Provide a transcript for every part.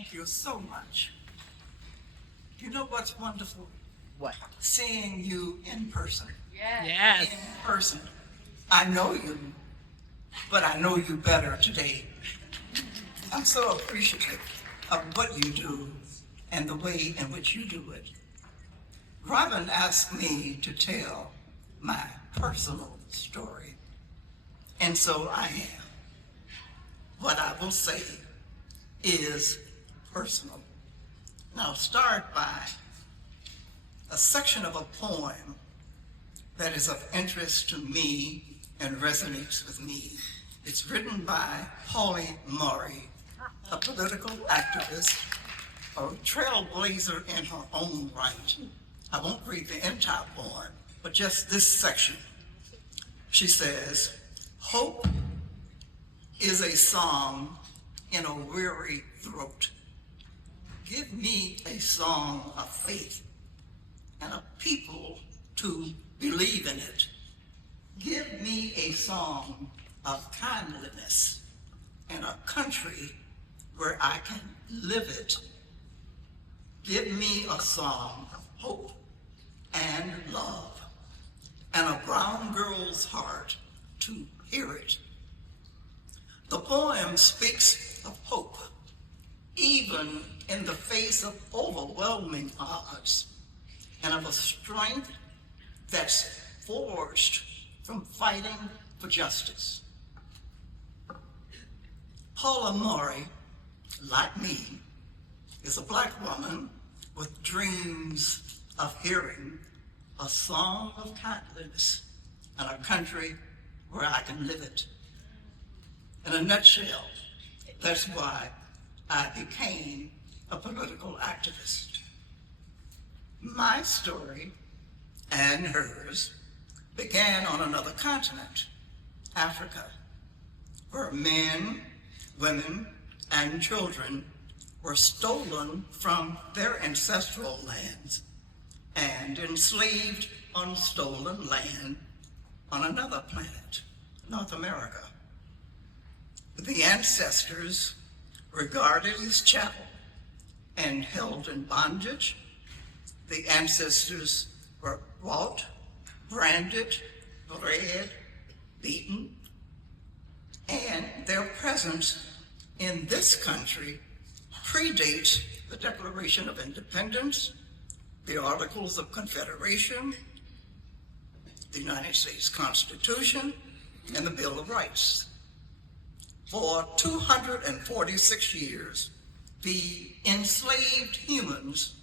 Thank you so much. You know what's wonderful? What? Seeing you in person. Yes. In person. I know you, but I know you better today. I'm so appreciative of what you do and the way in which you do it. Robin asked me to tell my personal story, and so I am. What I will say is personal. And I'll start by a section of a poem that is of interest to me and resonates with me. It's written by Margaret Morrison, a political activist, a trailblazer in her own right. I won't read the entire poem, but just this section. She says, "Hope is a song in a weary throat. Give me a song of faith and a people to believe in it. Give me a song of kindliness and a country where I can live it. Give me a song of hope and love and a brown girl's heart to hear it." The poem speaks of hope, even in the face of overwhelming odds, and of a strength that's forged from fighting for justice. Paula Murray, like me, is a Black woman with dreams of hearing a song of kindness and a country where I can live it. In a nutshell, that's why I became a political activist. My story and hers began on another continent, Africa, where men, women, and children were stolen from their ancestral lands and enslaved on stolen land on another planet, North America. The ancestors regarded as chattel and held in bondage. The ancestors were bought, branded, bred, beaten, and their presence in this country predates the Declaration of Independence, the Articles of Confederation, the United States Constitution, and the Bill of Rights. For 246 years, the enslaved humans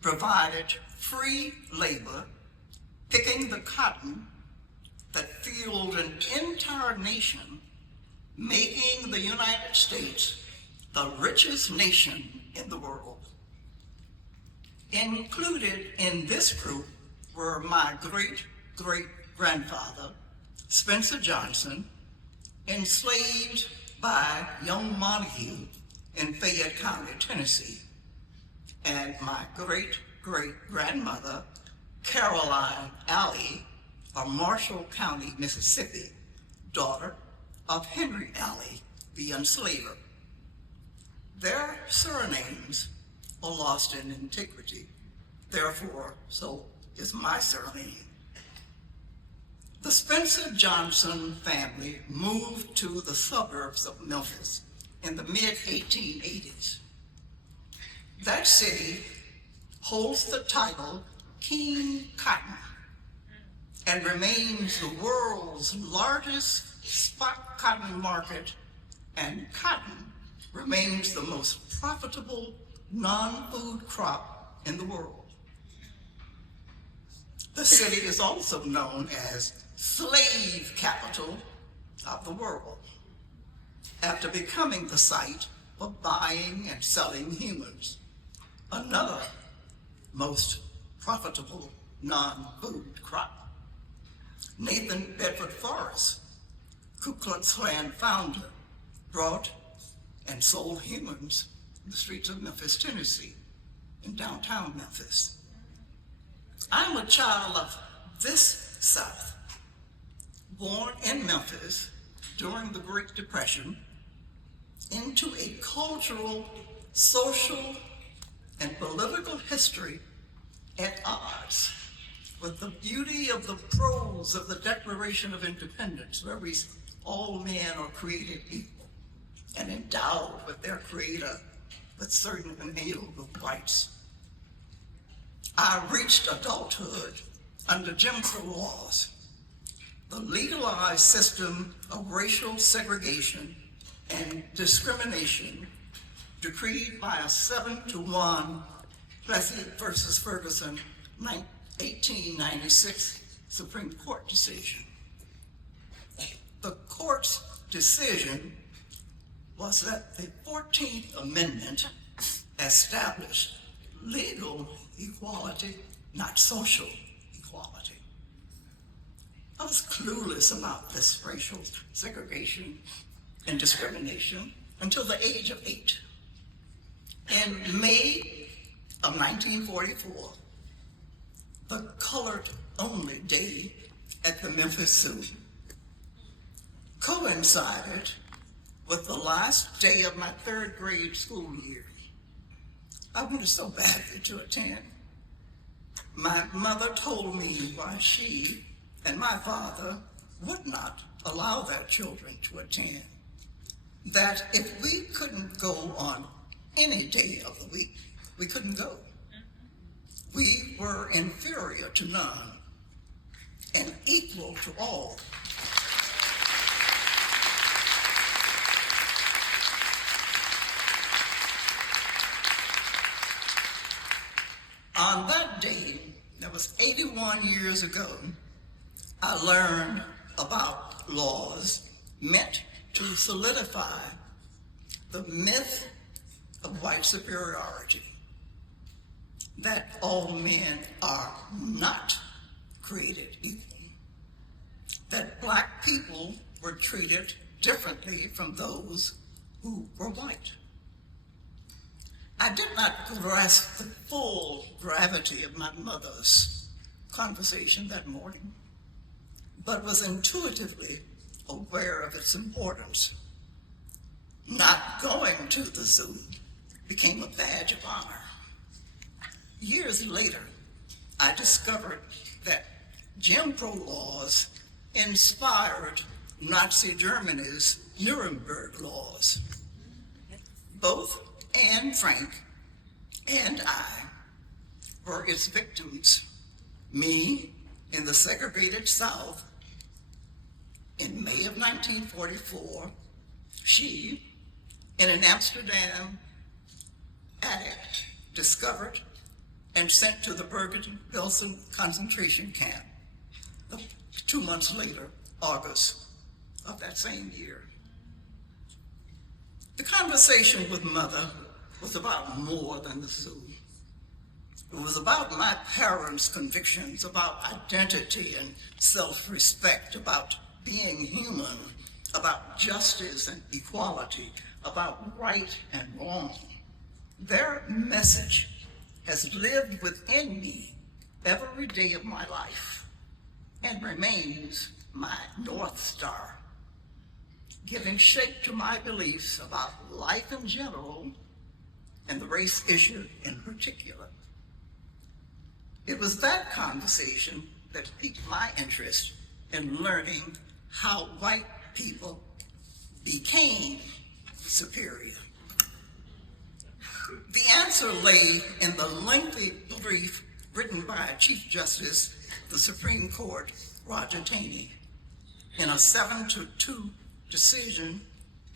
provided free labor, picking the cotton that fueled an entire nation, making the United States the richest nation in the world. Included in this group were my great-great-grandfather, Spencer Johnson, enslaved by young Montague in Fayette County, Tennessee, and my great-great-grandmother, Caroline Alley, of Marshall County, Mississippi, daughter of Henry Alley, the enslaver. Their surnames are lost in antiquity. Therefore, so is my surname. The Spencer Johnson family moved to the suburbs of Memphis in the mid-1880s. That city holds the title King Cotton and remains the world's largest spot cotton market, and cotton remains the most profitable non-food crop in the world. The city is also known as slave capital of the world, after becoming the site for buying and selling humans, another most profitable non-food crop. Nathan Bedford Forrest, Ku Klux Klan founder, brought and sold humans in the streets of Memphis, Tennessee, in downtown Memphis. I'm a child of this South, born in Memphis during the Great Depression, into a cultural social and political history at odds with the beauty of the prose of the Declaration of Independence, where all men are created equal and endowed with their creator with certain inalienable rights. I reached adulthood under Jim Crow laws, the legalized system of racial segregation and discrimination decreed by a 7-1 Plessy versus Ferguson 1896 Supreme Court decision. The court's decision was that the 14th Amendment established legal equality, not social equality. I was clueless about this racial segregation and discrimination until the age of 8. In May of 1944, the colored-only day at the Memphis Zoo coincided with the last day of my 3rd grade school year. I wanted so badly to attend. My mother told me why she and my father would not allow their children to attend. That if we couldn't go on any day of the week, we couldn't go. We were inferior to none and equal to all. On that day, that was 81 years ago, I learned about laws meant to solidify the myth of white superiority, that all men are not created equal, that Black people were treated differently from those who were white. I did not grasp the full gravity of my mother's conversation that morning, but was intuitively aware of its importance. Not going to the zoo became a badge of honor. Years later, I discovered that Jim Crow laws inspired Nazi Germany's Nuremberg laws. Both Anne Frank and I were its victims. Me in the segregated South in May of 1944, she in an Amsterdam attic discovered and sent to the Bergen-Belsen concentration camp 2 months later, August of that same year. The conversation with Mother was about more than the zoo. It was about my parents' convictions about identity and self-respect, about being human, about justice and equality, about right and wrong. Their message has lived within me every day of my life and remains my North Star, giving shape to my beliefs about life in general and the race issue in particular. It was that conversation that piqued my interest in learning how white people became superior. The answer lay in the lengthy brief written by Chief Justice of the Supreme Court, Roger Taney, in a 7-2 decision,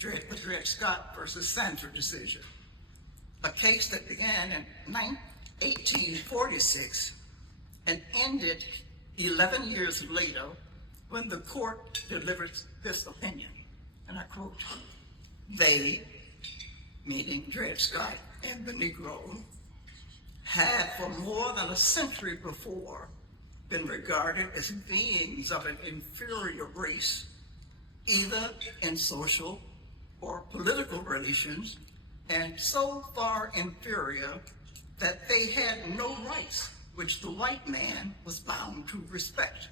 the Dred Scott versus Sanford decision, a case that began in 1846 and ended 11 years later when the court delivered this opinion, and I quote, "They," meaning Dred Scott and the Negro, had for more than a century before been regarded as beings of an inferior race, either in social or political relations, and so far inferior that they had no rights which the white man was bound to respect.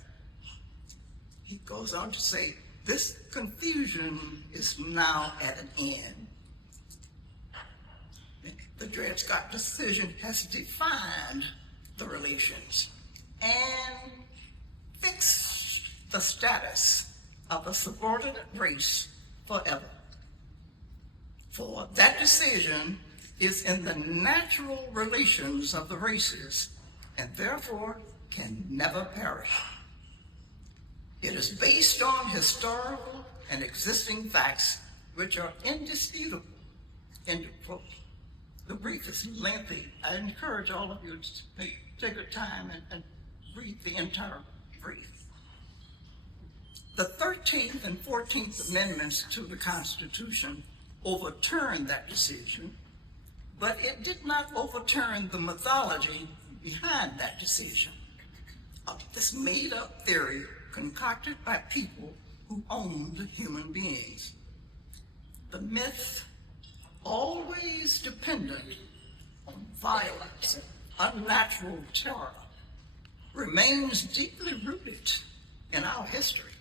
He goes on to say, this confusion is now at an end. The Dred Scott decision has defined the relations and fixed the status of a subordinate race forever. For that decision is in the natural relations of the races and therefore can never perish. It is based on historical and existing facts which are indisputable. End of quote. The brief is lengthy. I encourage all of you to take your time and read the entire brief. The 13th and 14th Amendments to the Constitution overturned that decision, but it did not overturn the mythology behind that decision. This made-up theory concocted by people who owned human beings. The myth, always dependent on violence and unnatural terror, remains deeply rooted in our history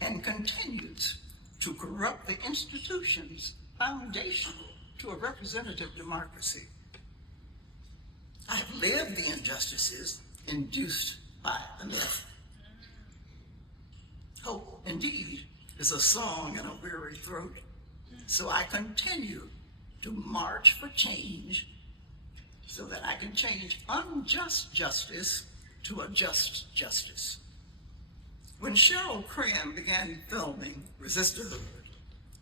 and continues to corrupt the institutions foundational to a representative democracy. I have lived the injustices induced by the myth. Hope, indeed, is a song in a weary throat, so I continue to march for change so that I can change unjust justice to a just justice. When Cheryl Cram began filming Resistorhood,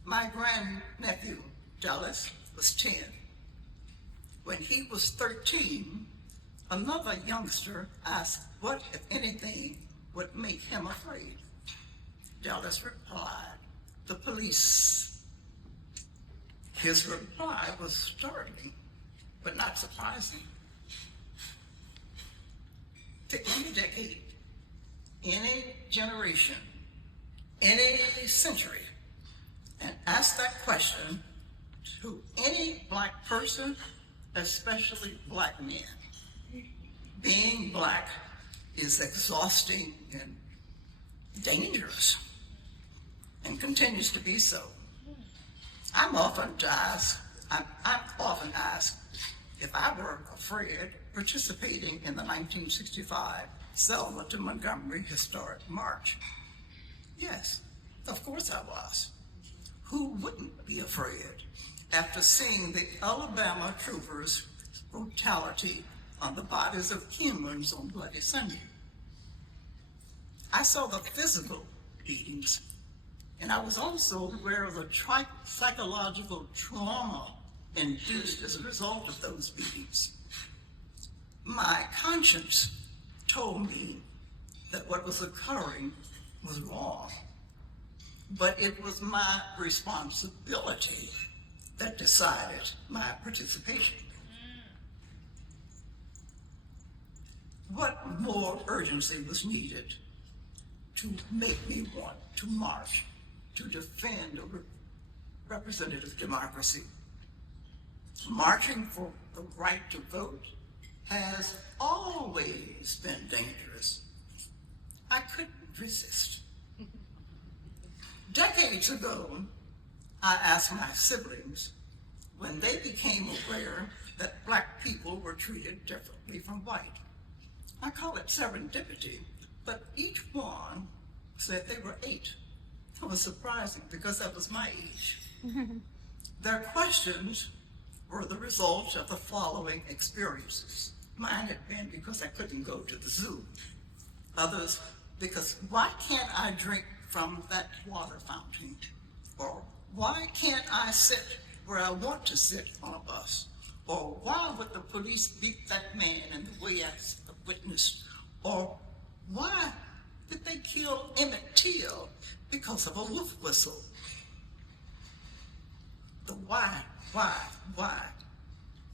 my grandnephew, Dallas, was 10. When he was 13, another youngster asked what, if anything, would make him afraid. Dallas replied, "The police." His reply was startling, but not surprising. To any decade, any generation, any century, and ask that question to any Black person, especially Black men. Being Black is exhausting and dangerous, and continues to be so. I'm often asked if I were afraid participating in the 1965 Selma to Montgomery Historic March. Yes, of course I was. Who wouldn't be afraid after seeing the Alabama troopers' brutality on the bodies of humans on Bloody Sunday? I saw the physical beatings, and I was also aware of the psychological trauma induced as a result of those beatings. My conscience told me that what was occurring was wrong, but it was my responsibility that decided my participation. What more urgency was needed to make me want to march to defend a representative democracy? Marching for the right to vote has always been dangerous. I couldn't resist. Decades ago, I asked my siblings when they became aware that Black people were treated differently from white. I call it serendipity, but each one said they were 8. It was surprising because that was my age. Their questions were the result of the following experiences. Mine had been because I couldn't go to the zoo. Others, because why can't I drink from that water fountain? Or why can't I sit where I want to sit on a bus? Or why would the police beat that man in the way I witnessed? Or why did they kill Emmett Till because of a wolf whistle? The why?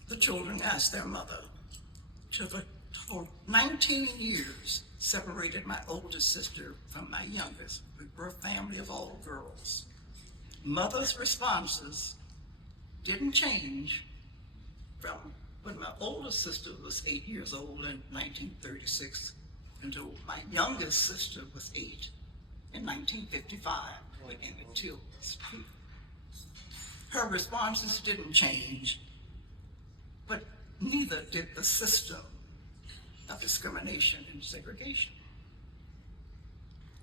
The children asked their mother. For 19 years separated my oldest sister from my youngest. We were a family of all girls. Mother's responses didn't change from when my oldest sister was 8 years old in 1936 until my youngest sister was 8 in 1955 when Emmett Till was killed. Her responses didn't change but neither did the system of discrimination and segregation.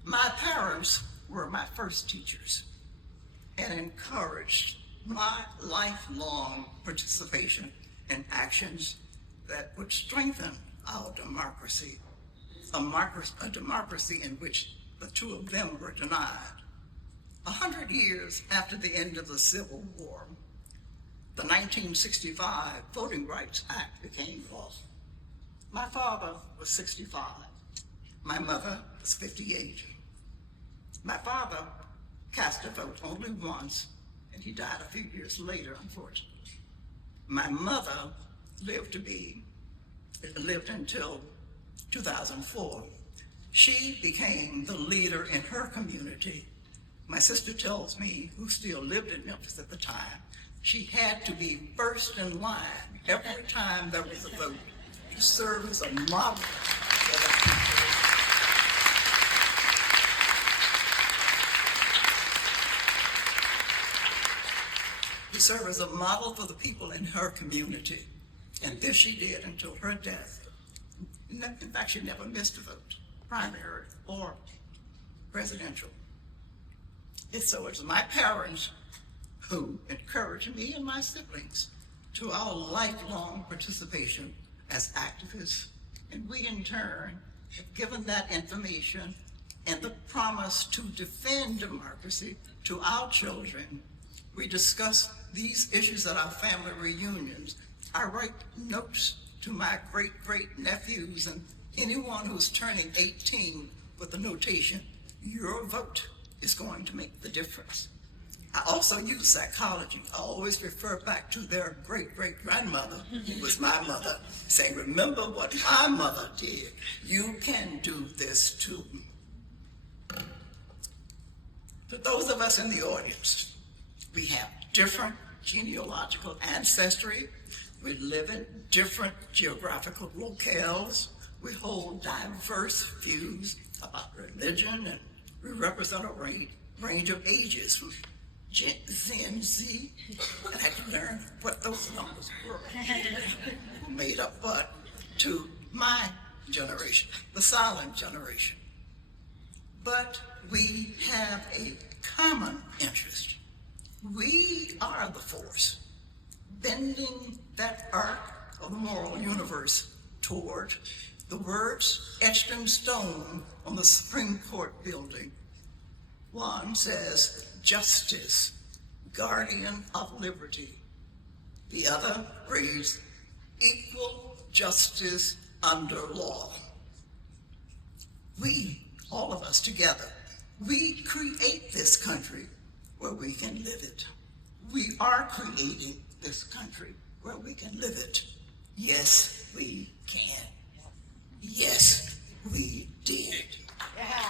My parents were my first teachers and encouraged my lifelong participation in actions that would strengthen our democracy, a democracy in which the two of them were denied. 100 years after the end of the Civil War, the 1965 Voting Rights Act became law. My father was 65. My mother was 58. My father cast a vote only once, and he died a few years later, unfortunately. My mother lived until 2004. She became the leader in her community. My sister tells me, who still lived in Memphis at the time, she had to be first in line every time there was a vote to serve as a model for the people. To serve as a model for the people in her community. And this she did until her death. In fact, she never missed a vote, primary or presidential. So it's my parents who encouraged me and my siblings to our lifelong participation as activists. And we, in turn, have given that information and the promise to defend democracy to our children. We discuss these issues at our family reunions. I write notes to my great-great-nephews and anyone who's turning 18 with the notation, your vote is going to make the difference. I also use psychology. I always refer back to their great-great-grandmother, who was my mother, saying, remember what my mother did. You can do this too. For those of us in the audience, we have different genealogical ancestry. We live in different geographical locales. We hold diverse views about religion, and we represent a range of ages from Gen Z, and I had to learn what those numbers were, made up what, to my generation, the silent generation. But we have a common interest. We are the force bending that arc of the moral universe toward the words etched in stone on the Supreme Court building. One says, justice, guardian of liberty. The other reads, equal justice under law. We, all of us together, we create this country where we can live it. We are creating this country where we can live it. Yes, we can. Yes, we did. Yeah.